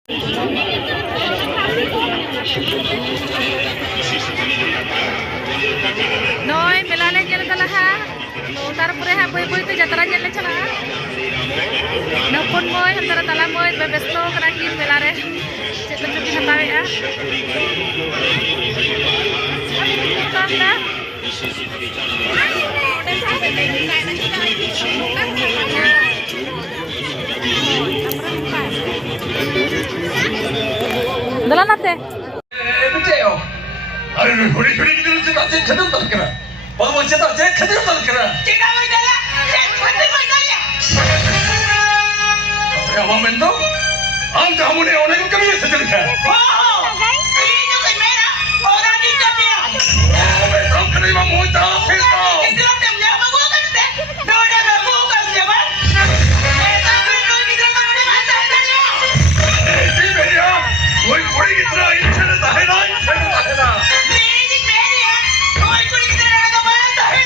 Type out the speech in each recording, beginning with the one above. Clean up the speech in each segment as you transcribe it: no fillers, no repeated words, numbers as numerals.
Noi melale nyel kalaha. Tarpore ha boy boy tu yatra nyel chala. Napun boy antara tala boy bebesto kana kin melare. Cetu kin hatawe ya. Tanda. Dalam nate. Betul. Aduh, huri kita cerita kedua tak kena. Bawa cerita kedua tak kena. Kita mau jalan, kita mau jalan. Ya, wamen tu. Anda kamu ni orang kami sejalan. Oh, ini tu merah. Orang ni kami. Wamen tu kena imam muda firda. Kita nak jalan bagus kan? Dua bagus kan jalan. Kita berdua kita nak mana jalan? Ini beria. Woi, kuri kita ini cerita dah dah. Meri ya. Kau kuri kita nak mana jalan?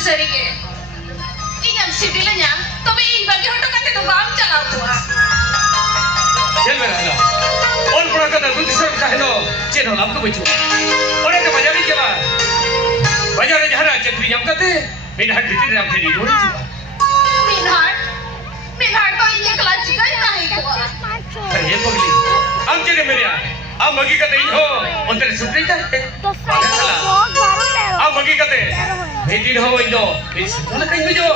Serige, ini yang sidilnya, tapi ini bagi orang kata tu bang jalan tua. Jangan berada. Orang pernah kata tu disebut kahlo, channel apa tu betul. Orang tu bajar ni jalan. Bajar ni jalan, cakap yang kata, midh kita dalam hari ini orang tu. Midh tu ini kelas juga yang tua. Terima kasih. Am jadi meria. Am bagi kata ini, untuk seperti itu. Bagai salah. Am bagi kata. Ini dah window. Ini semua kan window.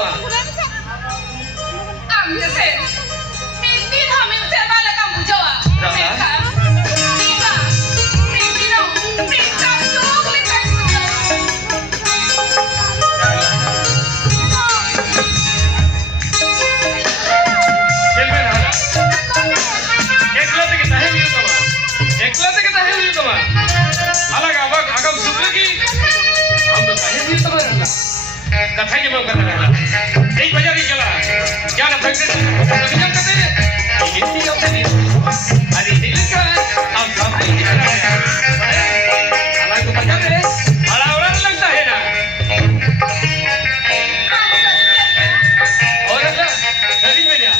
Am jadi. Ini kami siapa lagi kamu jawab? कथा जब करता है एक बजा नहीं चला क्या ना फैक्ट्री क्या करते हैं हिंदी करते हैं अरे हिंदी का अब सामने ही दिख रहा है अलग तो बजा रहे बड़ा बड़ा लगता है ना और ऐसा शरीर में क्या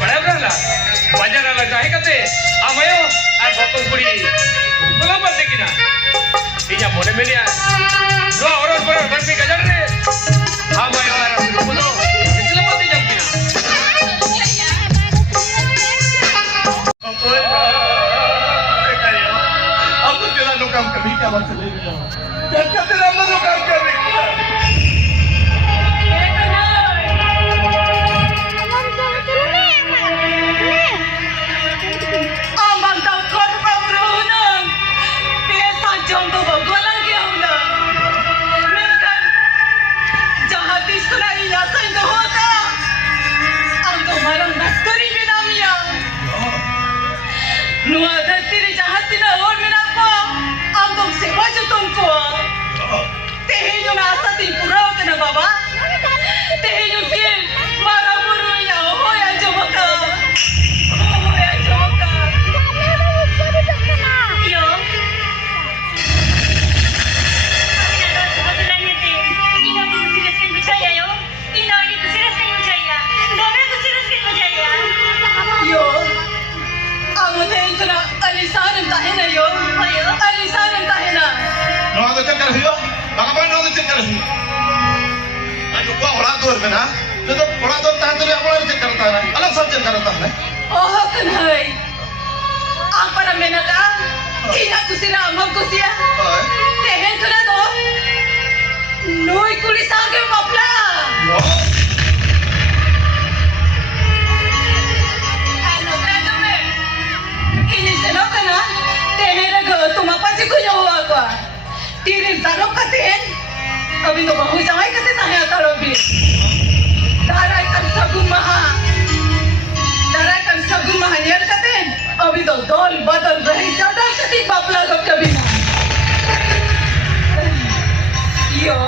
बड़ा बड़ा ना बजा रहा लगता है कहते आमायो आज बातों पूरी बोला मत देखी ना इजा बोले में नहीं no orang orang tapi kajar deh apa yang orang dulu itu lepas jam kena काम कभी क्या बात चले गया क्या तेरा मनो काम कर रही Amang tahu kau berunang. Biasa jom tu bergulang dia una. Mungkin jahat itu nak ia sentuh hoda. Angku marang dasturi binamia. Nuah dasturi jahat tina or minapa. Angku sewa jutun ko. Tehinyu na asa timpurau kena baba. Tehinyu kil marah buru ya oh ya jomaka. Alisan entah na yo, alisan entah na. No ada cakar hiyo bagaimana no ada cakar hiyo ayo gua orang tua kan itu orang tua tahan tuh aku lagi cakar tahan alam sub cakar tahan Oh kenai, apa namanya dah? Ina kusira amam kusia. Tehen tu na do. Noi kulisan ke mapla. Ini senok na. Tehen raga तुम apa sih kunya हुआ क्या? Tirin sarok katen. अभी तो बहु जाए कते ताहे आता लोगी. दारा kan sagun maha. दारा kan sagun maha near katen. अभी तो दौल बदल रही ज्यादा कती बापला लोग कभी ना. यो.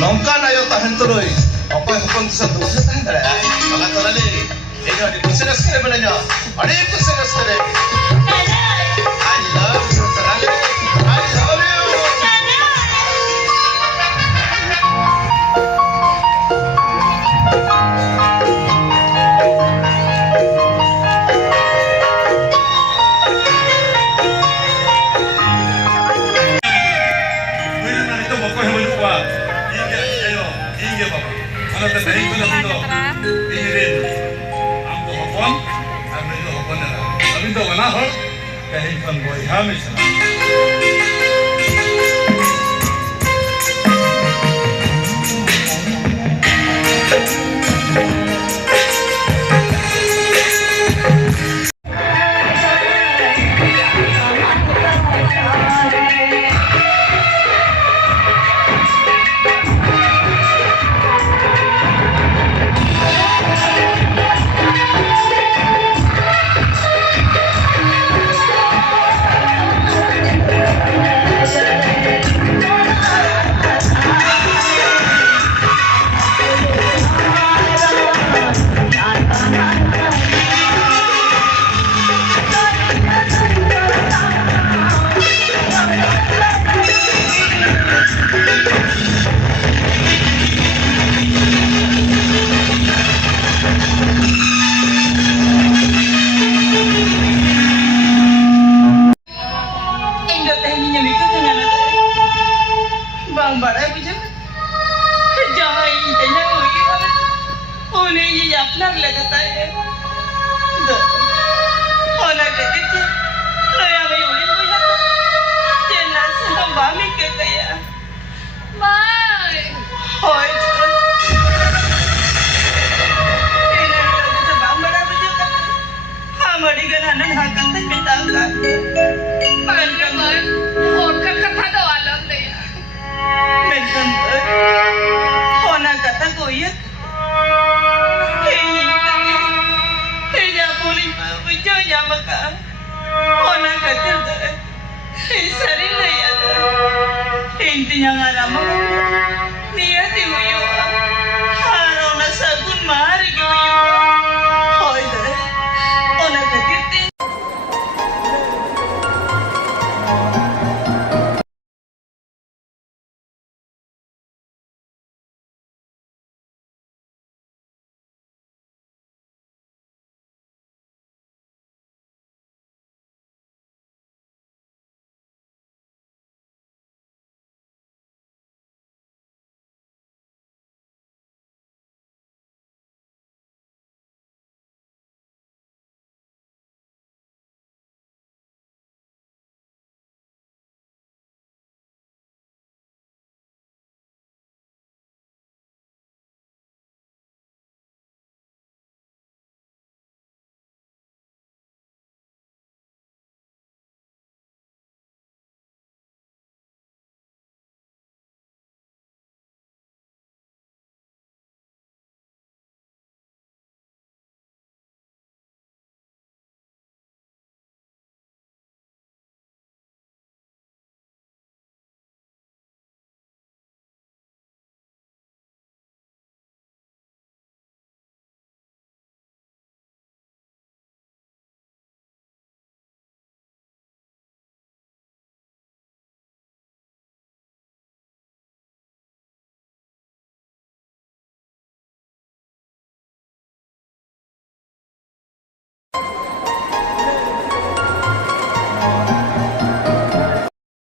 nongka na yo tahan tuloy apa hukun sa dosa tahan dara maka tolali ini ada kusiras kere benanya ada kusiras kere I love you tolali I love you Kalau tadi itu nanti tu ini ambo hopon, ambo itu hopon dah. Tapi tu mana hot? Kehidupan boyha misalnya. Intinya ngarama, niya tiwi